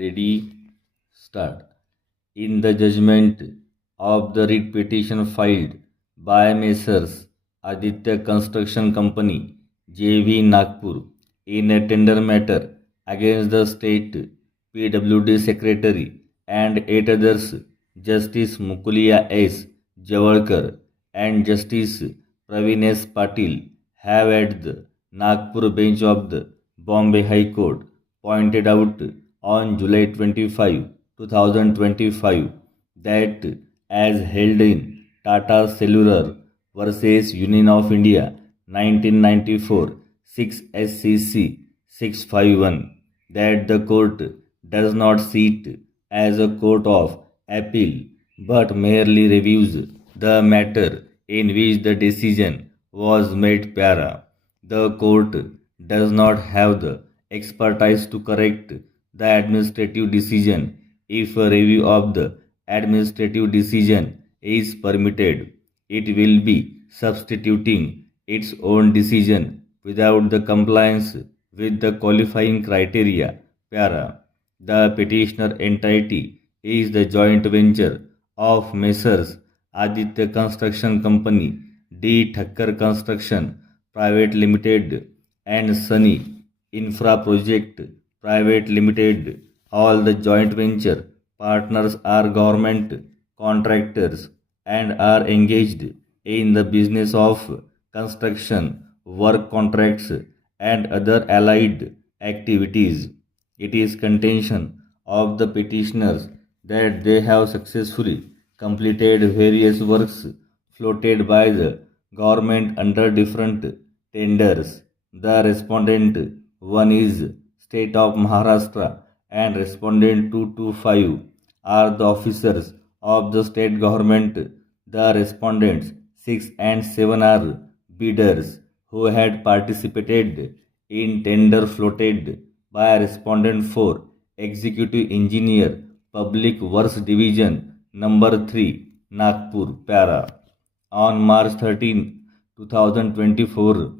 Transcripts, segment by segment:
Ready, start. In the judgment of the writ petition filed by Messrs. Aditya Construction Company, JV Nagpur, in a tender matter against the state PWD Secretary and 8 others, Justice Mukulia S. Javalkar and Justice Praveen S. Patil, have at the Nagpur bench of the Bombay High Court pointed out on July 25, 2025, that as held in Tata Cellular versus Union of India 1994 6 SCC 651, that the court does not sit as a court of appeal but merely reviews the matter in which the decision was made. Para. The court does not have the expertise to correct the administrative decision. If a review of the administrative decision is permitted, it will be substituting its own decision without the compliance with the qualifying criteria. Para. The petitioner entity is the joint venture of Messrs. Aditya Construction Company, D. Thakkar Construction Private Limited, and Sunny Infra Project Private Limited. All the joint venture partners are government contractors and are engaged in the business of construction, work contracts, and other allied activities. It is contention of the petitioners that they have successfully completed various works floated by the government under different tenders. The respondent 1 is State of Maharashtra and respondent 225 are the officers of the state government. The respondents 6 and 7 are bidders who had participated in tender floated by respondent 4, Executive Engineer, Public Works Division, number 3, Nagpur, Para. On March 13, 2024,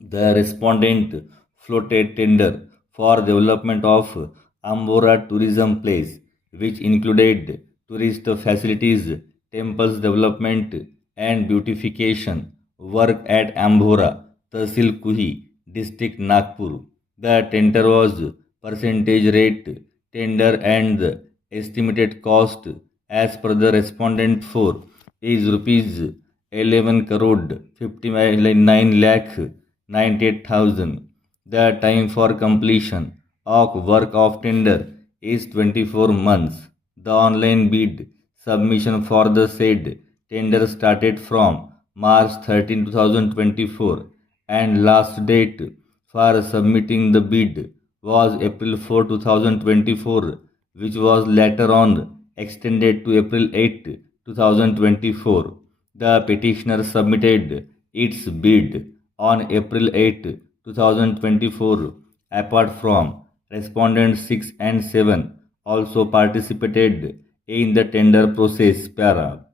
the respondent floated tender for development of Ambora Tourism Place, which included tourist facilities, temples development and beautification work at Ambora, Tahsil Kuhi, District Nagpur. The tender was percentage rate tender and the estimated cost as per the respondent 4 is rupees 11 crore 59 lakh 98,000. The time for completion of work of tender is 24 months. The online bid submission for the said tender started from March 13, 2024, and last date for submitting the bid was April 4, 2024, which was later on extended to April 8, 2024. The petitioner submitted its bid on April 8, 2024. Apart from respondents 6 and 7 also participated in the tender process. Para.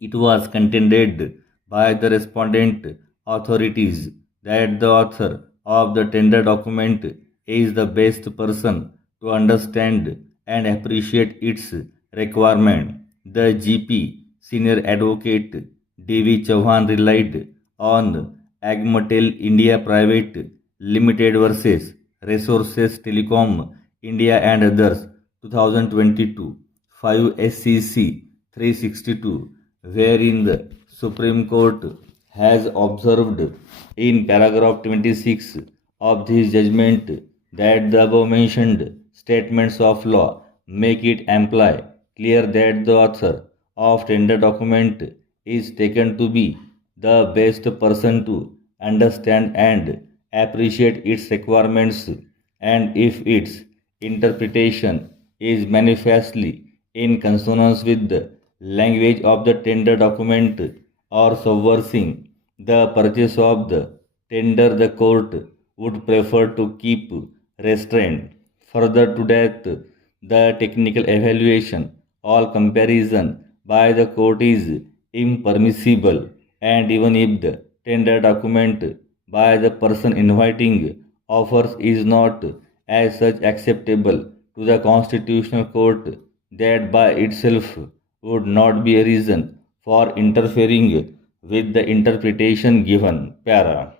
It was contended by the respondent authorities that the author of the tender document is the best person to understand and appreciate its requirement. The GP senior advocate D.V. Chauhan relied on Agmatel India Private Limited versus Resources Telecom India and others 2022 5 SCC 362, wherein the Supreme Court has observed in paragraph 26 of this judgment that the above mentioned statements of law make it imply clear that the author of tender document is taken to be the best person to understand and appreciate its requirements, and if its interpretation is manifestly in consonance with the language of the tender document or subversing the purchase of the tender, the court would prefer to keep restraint. Further to that, the technical evaluation or comparison by the court is impermissible, and even if the tender document by the person inviting offers is not as such acceptable, to the Constitutional Court that by itself would not be a reason for interfering with the interpretation given. Para.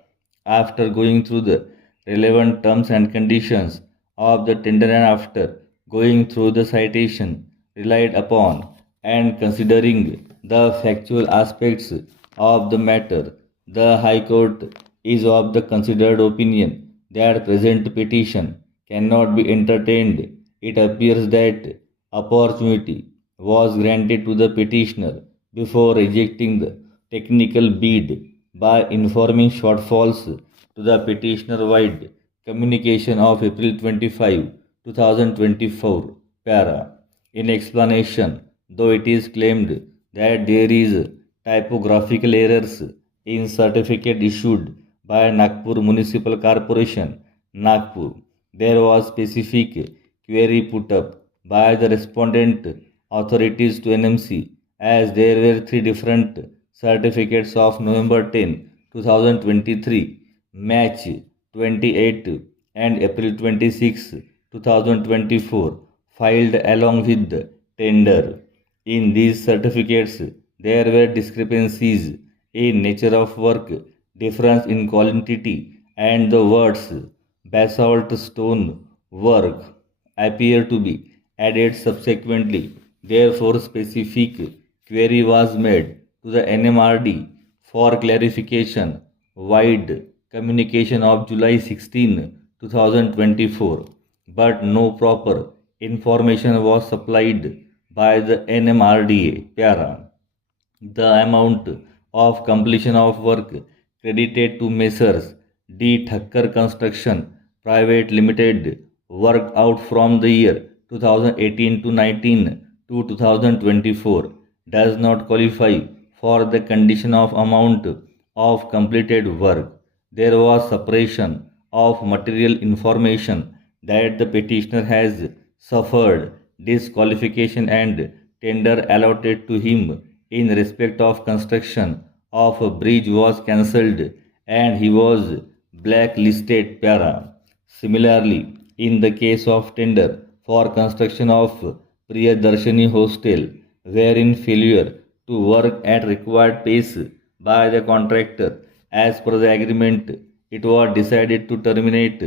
After going through the relevant terms and conditions of the tender and after going through the citation relied upon and considering the factual aspects of the matter, the High Court is of the considered opinion that present petition cannot be entertained. It appears that opportunity was granted to the petitioner before rejecting the technical bid by informing shortfalls to the petitioner wide communication of April 25, 2024 para. In explanation, though it is claimed that there is typographical errors in certificate issued by Nagpur Municipal Corporation, Nagpur, there was specific query put up by the respondent authorities to NMC as there were three different certificates of November 10, 2023, March 28 and April 26, 2024 filed along with the tender. In these certificates, there were discrepancies in nature of work, difference in quantity, and the words basalt stone work appear to be added subsequently. Therefore, specific query was made to the NMRD for clarification. Wide communication of July 16, 2024, but no proper information was supplied by the NMRDA. Para. The amount of completion of work credited to Messrs. D. Thakkar Construction Private Limited worked out from the year 2018 to 19 to 2024 does not qualify for the condition of amount of completed work. There was separation of material information that the petitioner has suffered disqualification and tender allotted to him in respect of construction of a bridge was cancelled and he was blacklisted. Para. Similarly, in the case of tender for construction of Priyadarshini Hostel, wherein failure to work at required pace by the contractor as per the agreement, it was decided to terminate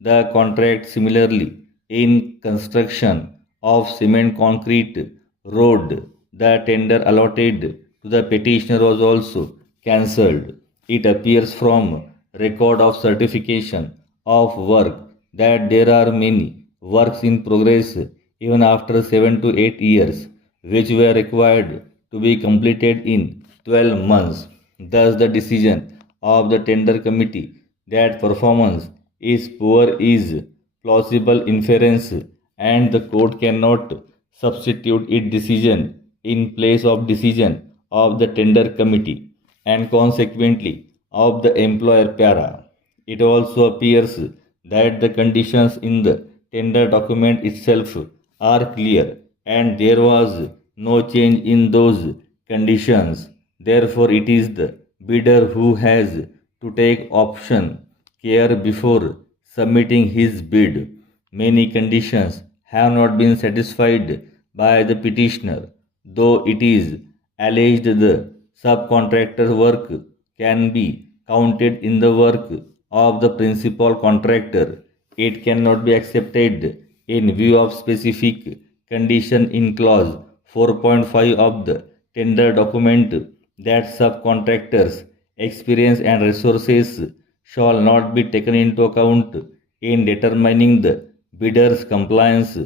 the contract. Similarly, in construction of cement concrete road, the tender allotted to the petitioner was also cancelled. It appears from record of certification of work that there are many works in progress even after 7 to 8 years, which were required to be completed in 12 months. Thus, the decision of the tender committee that performance is poor is plausible inference, and the court cannot substitute its decision in place of decision of the tender committee and consequently of the employer. Para. It also appears that the conditions in the tender document itself are clear and there was no change in those conditions. Therefore, it is the bidder who has to take option care before submitting his bid. Many conditions have not been satisfied by the petitioner, though it is alleged the subcontractor work can be counted in the work of the principal contractor. It cannot be accepted in view of specific condition in clause 4.5 of the tender document that subcontractors' experience and resources shall not be taken into account in determining the bidder's compliance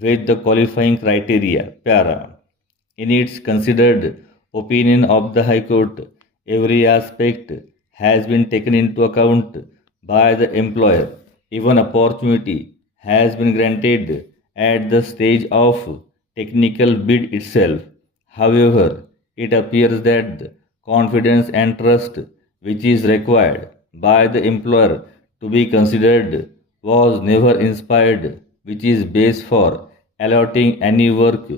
with the qualifying criteria. Para. In its considered opinion of the High Court, every aspect has been taken into account by the employer. Even opportunity has been granted at the stage of technical bid itself. However, it appears that the confidence and trust which is required by the employer to be considered was never inspired, which is base for allotting any work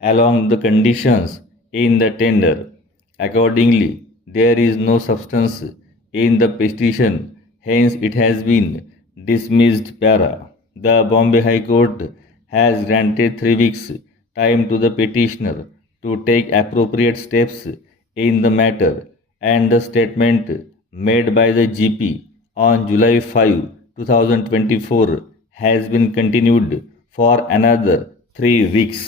along the conditions in the tender. Accordingly, there is no substance in the petition, hence it has been dismissed. Para. The Bombay High Court has granted 3 weeks time to the petitioner to take appropriate steps in the matter, and the statement made by the GP on July 5, 2024 has been continued for another 3 weeks.